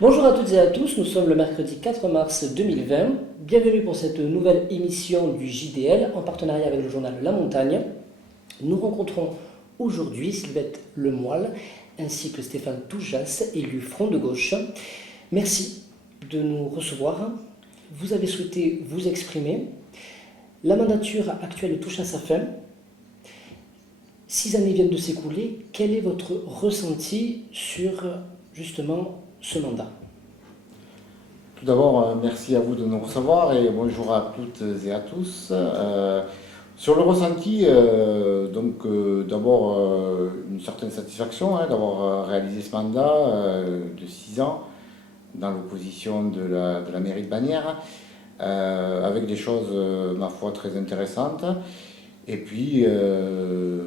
Bonjour à toutes et à tous, nous sommes le mercredi 4 mars 2020. Bienvenue pour cette nouvelle émission du JDL en partenariat avec le journal La Montagne. Nous rencontrons aujourd'hui Sylvette Lemoyle ainsi que Stéphane Toujas, élu Front de Gauche. Merci de nous recevoir. Vous avez souhaité vous exprimer. La mandature actuelle touche à sa fin. 6 années viennent de s'écouler. Quel est votre ressenti sur justement ce mandat? Tout d'abord, merci à vous de nous recevoir et bonjour à toutes et à tous. Sur le ressenti, d'abord une certaine satisfaction d'avoir réalisé ce mandat de 6 ans dans l'opposition de la mairie de Bagnères, avec des choses, ma foi, très intéressantes. Et puis,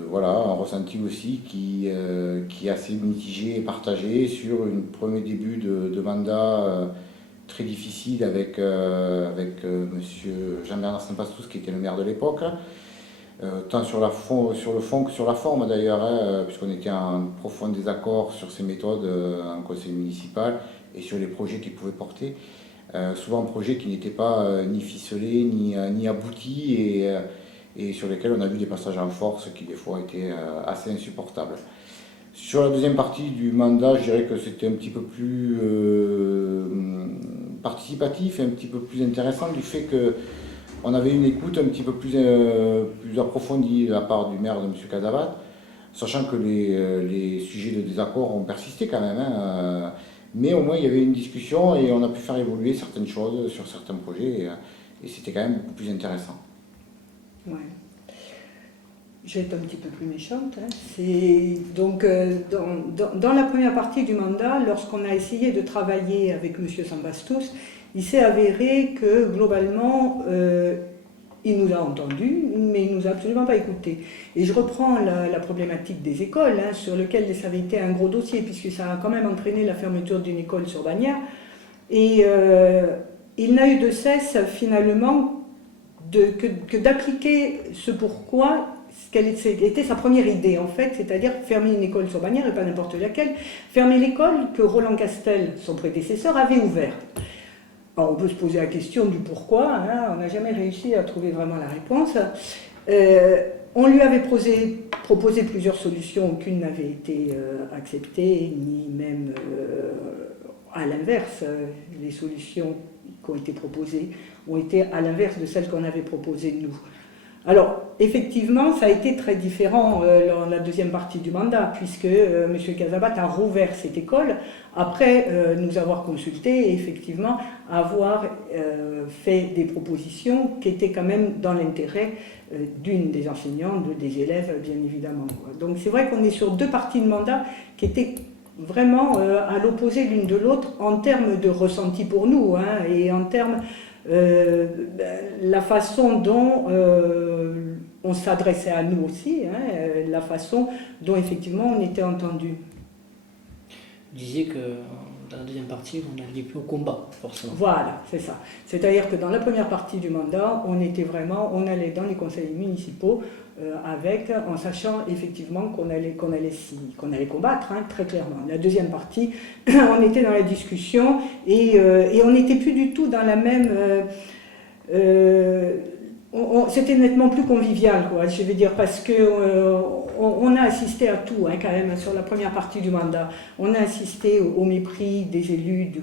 voilà, un ressenti aussi qui est assez mitigé et partagé sur un premier début de mandat très difficile avec monsieur Jean-Bernard Sempastous, qui était le maire de l'époque, tant sur le fond que sur la forme d'ailleurs, puisqu'on était en profond désaccord sur ses méthodes en conseil municipal et sur les projets qu'il pouvait porter. Souvent projets qui n'étaient pas ni ficelés, ni aboutis, et sur lesquels on a vu des passages en force qui des fois étaient assez insupportables. Sur la deuxième partie du mandat, je dirais que c'était un petit peu plus participatif et un petit peu plus intéressant du fait qu'on avait une écoute un petit peu plus approfondie de la part du maire de M. Casabat, sachant que les sujets de désaccord ont persisté quand même, mais au moins il y avait une discussion et on a pu faire évoluer certaines choses sur certains projets et c'était quand même beaucoup plus intéressant. Ouais. Je vais être un petit peu plus méchante. C'est donc dans la première partie du mandat, lorsqu'on a essayé de travailler avec M. Sempastous, il s'est avéré que globalement, il nous a entendus, mais il ne nous a absolument pas écoutés. Et je reprends la problématique des écoles, sur laquelle ça avait été un gros dossier, puisque ça a quand même entraîné la fermeture d'une école sur Bagnères. Et il n'a eu de cesse finalement que d'appliquer ce pourquoi, ce qu'elle était sa première idée en fait, c'est-à-dire fermer une école sur Bagnères et pas n'importe laquelle, fermer l'école que Roland Castel, son prédécesseur, avait ouverte. Alors on peut se poser la question du pourquoi, on n'a jamais réussi à trouver vraiment la réponse. On lui avait proposé plusieurs solutions, aucune n'avait été acceptée, ni même à l'inverse, les solutions qui ont été proposées ont été à l'inverse de celles qu'on avait proposées nous. Alors, effectivement, ça a été très différent dans la deuxième partie du mandat, puisque M. Casabat a rouvert cette école après nous avoir consultés et effectivement avoir fait des propositions qui étaient quand même dans l'intérêt d'une des enseignantes, des élèves, bien évidemment. Donc c'est vrai qu'on est sur deux parties de mandat qui étaient vraiment à l'opposé l'une de l'autre en termes de ressenti pour nous et en termes la façon dont on s'adressait à nous aussi, la façon dont effectivement on était entendu. Vous disiez que dans la deuxième partie, on n'allait plus au combat, forcément. Voilà, c'est ça. C'est-à-dire que dans la première partie du mandat, on allait dans les conseils municipaux en sachant effectivement qu'on allait combattre, très clairement. La deuxième partie, on était dans la discussion et on n'était plus du tout dans la même... c'était nettement plus convivial, quoi, je veux dire, parce que on a assisté à tout, quand même, sur la première partie du mandat. On a assisté au mépris des élus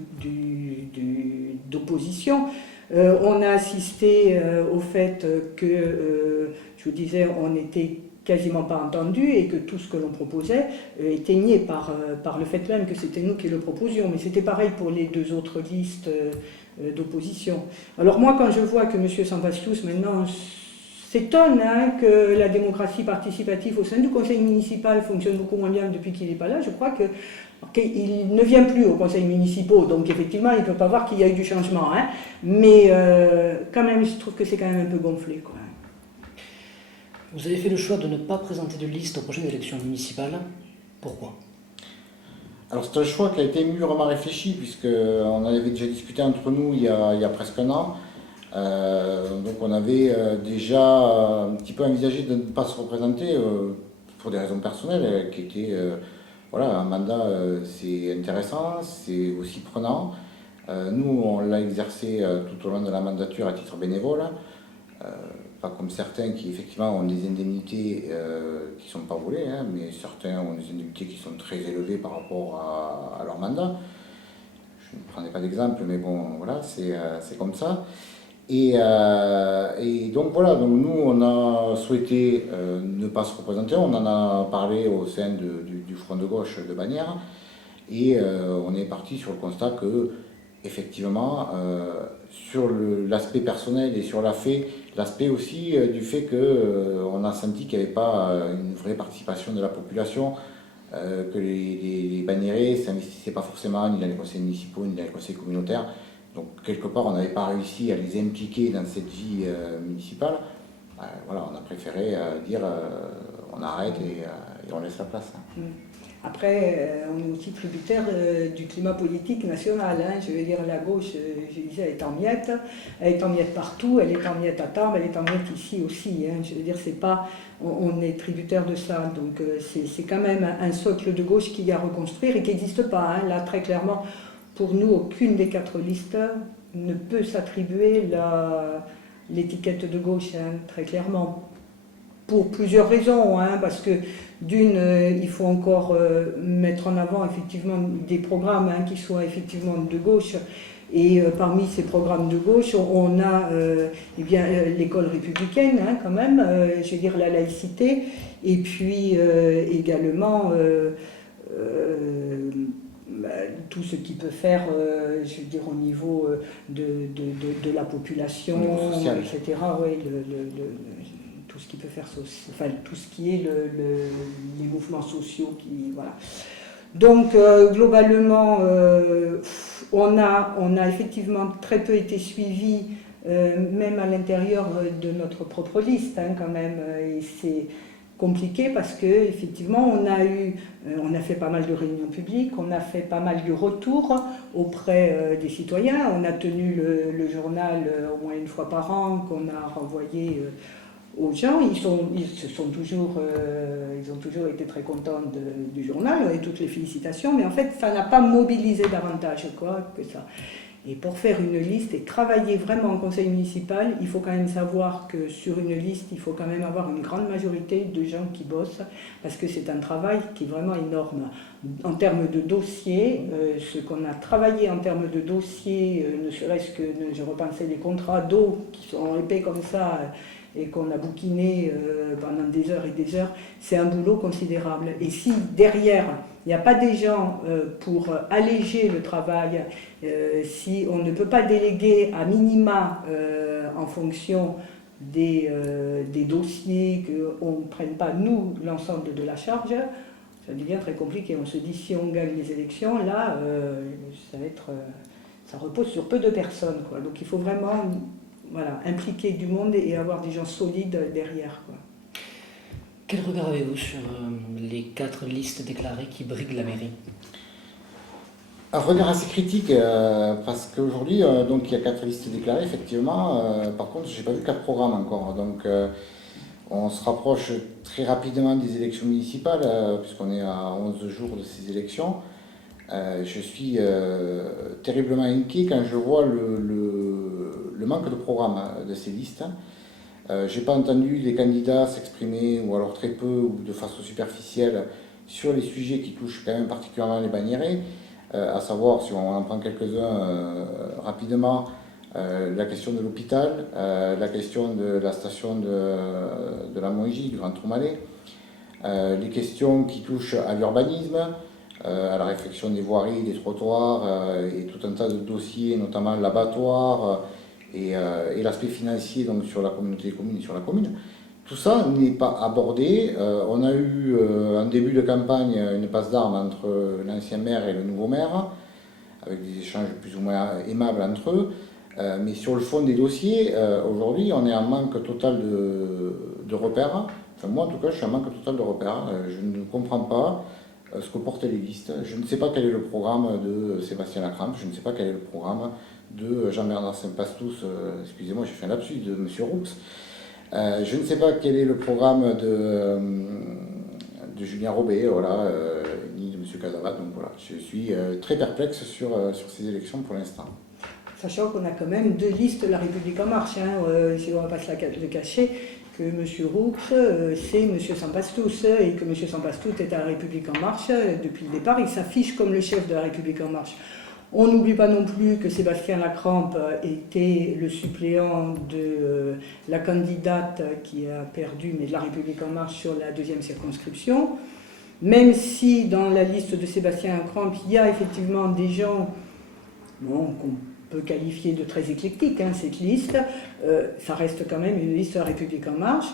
d'opposition. On a assisté au fait que, je vous disais, on n'était quasiment pas entendu et que tout ce que l'on proposait était nié par le fait même que c'était nous qui le proposions. Mais c'était pareil pour les deux autres listes d'opposition. Alors moi, quand je vois que M. Sempastous maintenant s'étonne que la démocratie participative au sein du conseil municipal fonctionne beaucoup moins bien depuis qu'il n'est pas là, je crois qu'il ne vient plus au conseil municipal, donc effectivement il ne peut pas voir qu'il y a eu du changement, mais quand même je trouve que c'est quand même un peu gonflé, quoi. Vous avez fait le choix de ne pas présenter de liste aux prochaines élections municipales. Pourquoi? Alors c'est un choix qui a été mûrement réfléchi, puisqu'on avait déjà discuté entre nous il y a presque un an. Donc on avait déjà un petit peu envisagé de ne pas se représenter pour des raisons personnelles, qui étaient, voilà, un mandat c'est intéressant, c'est aussi prenant. Nous on l'a exercé tout au long de la mandature à titre bénévole. Pas comme certains qui effectivement ont des indemnités qui ne sont pas volées, hein, mais certains ont des indemnités qui sont très élevées par rapport à leur mandat. Je ne prenais pas d'exemple, mais bon, voilà, c'est comme ça. Et donc voilà, donc nous on a souhaité ne pas se représenter, on en a parlé au sein du Front de gauche de Bagnères, et on est parti sur le constat que effectivement, sur l'aspect personnel et sur l'aspect aussi du fait qu'on a senti qu'il n'y avait pas une vraie participation de la population, que les Bagnérés ne s'investissaient pas forcément ni dans les conseils municipaux ni dans les conseils communautaires. Donc quelque part, on n'avait pas réussi à les impliquer dans cette vie municipale. Voilà, on a préféré dire on arrête et on laisse la place. Après, on est aussi tributaire du climat politique national. Hein. Je veux dire, la gauche, je disais, elle est en miettes partout, elle est en miettes à Tarbes, elle est en miettes ici aussi. Hein. Je veux dire, c'est pas, on est tributaire de ça. Donc c'est quand même un socle de gauche qu'il y a à reconstruire et qui n'existe pas. Hein. Là, très clairement, pour nous, aucune des 4 listes ne peut s'attribuer l'étiquette de gauche, hein, très clairement. Pour plusieurs raisons, hein, parce que d'une, il faut encore mettre en avant effectivement des programmes hein, qui soient effectivement de gauche. Et parmi ces programmes de gauche, on a eh bien, l'école républicaine, hein, quand même, je veux dire la laïcité, et puis également tout ce qui peut faire, je veux dire, au niveau de la population, etc. Ouais, tout ce qui peut faire, enfin tout ce qui est les mouvements sociaux qui, voilà. Donc globalement, on a effectivement très peu été suivi, même à l'intérieur de notre propre liste, hein, quand même, et c'est compliqué parce que effectivement on a fait pas mal de réunions publiques, on a fait pas mal de retours auprès des citoyens, on a tenu le journal au moins une fois par an qu'on a renvoyé aux gens. Ils ont toujours été très contents du journal et toutes les félicitations, mais en fait ça n'a pas mobilisé davantage que ça. Et pour faire une liste et travailler vraiment en conseil municipal, il faut quand même savoir que sur une liste, il faut quand même avoir une grande majorité de gens qui bossent, parce que c'est un travail qui est vraiment énorme. En termes de dossiers, ce qu'on a travaillé en termes de dossiers, ne serait-ce que, je repensais les contrats d'eau qui sont épais comme ça, et qu'on a bouquiné pendant des heures et des heures, c'est un boulot considérable. Et si derrière, il n'y a pas des gens pour alléger le travail, si on ne peut pas déléguer à minima en fonction des dossiers, qu'on ne prenne pas, nous, l'ensemble de la charge, ça devient très compliqué. On se dit, si on gagne les élections, là, ça repose sur peu de personnes, quoi. Donc il faut vraiment... Voilà, impliquer du monde et avoir des gens solides derrière, quoi. Quel regard avez-vous sur les 4 listes déclarées qui briguent la mairie? Un regard assez critique, parce qu'aujourd'hui, donc il y a 4 listes déclarées, effectivement. Par contre, je n'ai pas vu 4 programmes encore. Donc on se rapproche très rapidement des élections municipales, puisqu'on est à 11 jours de ces élections. Je suis terriblement inquiet quand je vois le manque de programme de ces listes. Je n'ai pas entendu les candidats s'exprimer, ou alors très peu, ou de façon superficielle, sur les sujets qui touchent quand même particulièrement les Bagnérés, à savoir, si on en prend quelques-uns rapidement, la question de l'hôpital, la question de la station de la Mongie, du Grand Tourmalet, les questions qui touchent à l'urbanisme, à la réfection des voiries, des trottoirs, et tout un tas de dossiers, notamment l'abattoir et l'aspect financier donc, sur la communauté des communes et sur la commune. Tout ça n'est pas abordé. On a eu en début de campagne une passe d'armes entre l'ancien maire et le nouveau maire, avec des échanges plus ou moins aimables entre eux. Mais sur le fond des dossiers, aujourd'hui, on est en manque total de repères. Enfin, moi, en tout cas, je suis en manque total de repères. Je ne comprends pas ce que portent les listes. Je ne sais pas quel est le programme de Sébastien Lacrampe, je ne sais pas quel est le programme de Jean-Bernard Saint-Pastous, excusez-moi, j'ai fait un lapsus, de M. Roux. Je ne sais pas quel est le programme de Julien Robet, voilà, ni de M. Casavat. Donc voilà, je suis très perplexe sur ces élections pour l'instant. Sachant qu'on a quand même 2 listes La République En Marche, hein, si on ne va pas se le cacher, que M. Roux, c'est M. Saint-Pastous, et que M. Saint-Pastous est à La République En Marche depuis le départ. Il s'affiche comme le chef de La République En Marche. On n'oublie pas non plus que Sébastien Lacrampe était le suppléant de la candidate qui a perdu, mais de La République En Marche, sur la 2e circonscription. Même si dans la liste de Sébastien Lacrampe, il y a effectivement des gens qu'on peut qualifier de très éclectiques, hein, cette liste, ça reste quand même une liste de La République En Marche.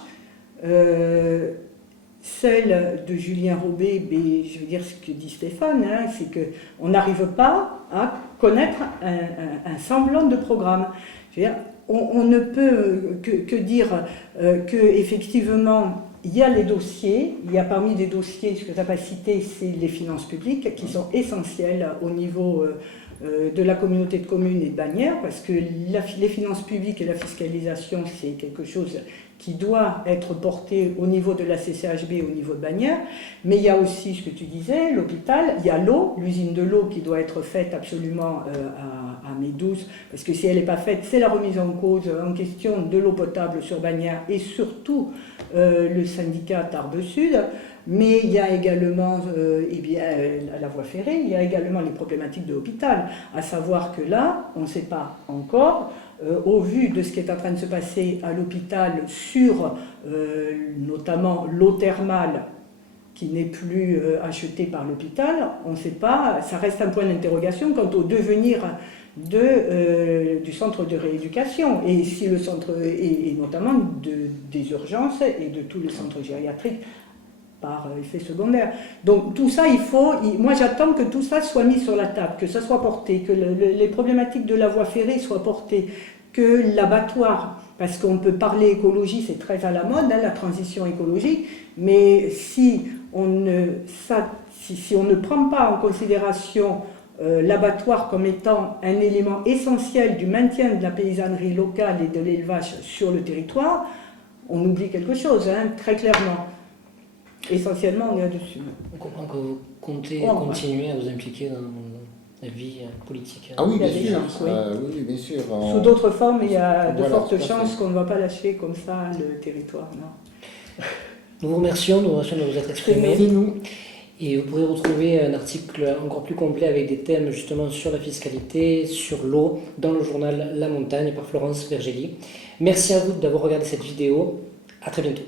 Celle de Julien Robet, je veux dire ce que dit Stéphane, hein, c'est qu'on n'arrive pas à connaître un semblant de programme. Je veux dire, on ne peut que dire qu'effectivement, il y a les dossiers, il y a parmi les dossiers, ce que tu n'as pas cité, c'est les finances publiques, qui sont essentielles au niveau de la communauté de communes et de Bagnères, parce que les finances publiques et la fiscalisation, c'est quelque chose qui doit être porté au niveau de la CCHB, au niveau de Bagnères, mais il y a aussi ce que tu disais, l'hôpital, il y a l'eau, l'usine de l'eau qui doit être faite absolument à Mai 12, parce que si elle n'est pas faite, c'est la remise en cause, en question de l'eau potable sur Bagnères et surtout le syndicat Tarbes Sud. Mais il y a également la voie ferrée, il y a également les problématiques de l'hôpital, à savoir que là, on ne sait pas encore, au vu de ce qui est en train de se passer à l'hôpital sur notamment l'eau thermale qui n'est plus achetée par l'hôpital, on ne sait pas, ça reste un point d'interrogation quant au devenir du centre de rééducation, et si le centre, et notamment des urgences et de tous les centres gériatriques par effet secondaire. Donc tout ça, moi j'attends que tout ça soit mis sur la table, que ça soit porté, que les problématiques de la voie ferrée soient portées, que l'abattoir, parce qu'on peut parler écologie, c'est très à la mode, hein, la transition écologique, mais si on ne prend pas en considération l'abattoir comme étant un élément essentiel du maintien de la paysannerie locale et de l'élevage sur le territoire, on oublie quelque chose, hein, très clairement. Essentiellement, on est là-dessus. On comprend que vous comptez continuer à vous impliquer dans la vie politique. Ah oui, bien sûr. Oui, bien sûr. Sous d'autres formes, il y a de fortes chances qu'on ne va pas lâcher comme ça le territoire. Non. Nous vous remercions de vous être exprimés. C'est nous. Et vous pourrez retrouver un article encore plus complet avec des thèmes justement sur la fiscalité, sur l'eau, dans le journal La Montagne par Florence Vergely. Merci à vous d'avoir regardé cette vidéo. À très bientôt.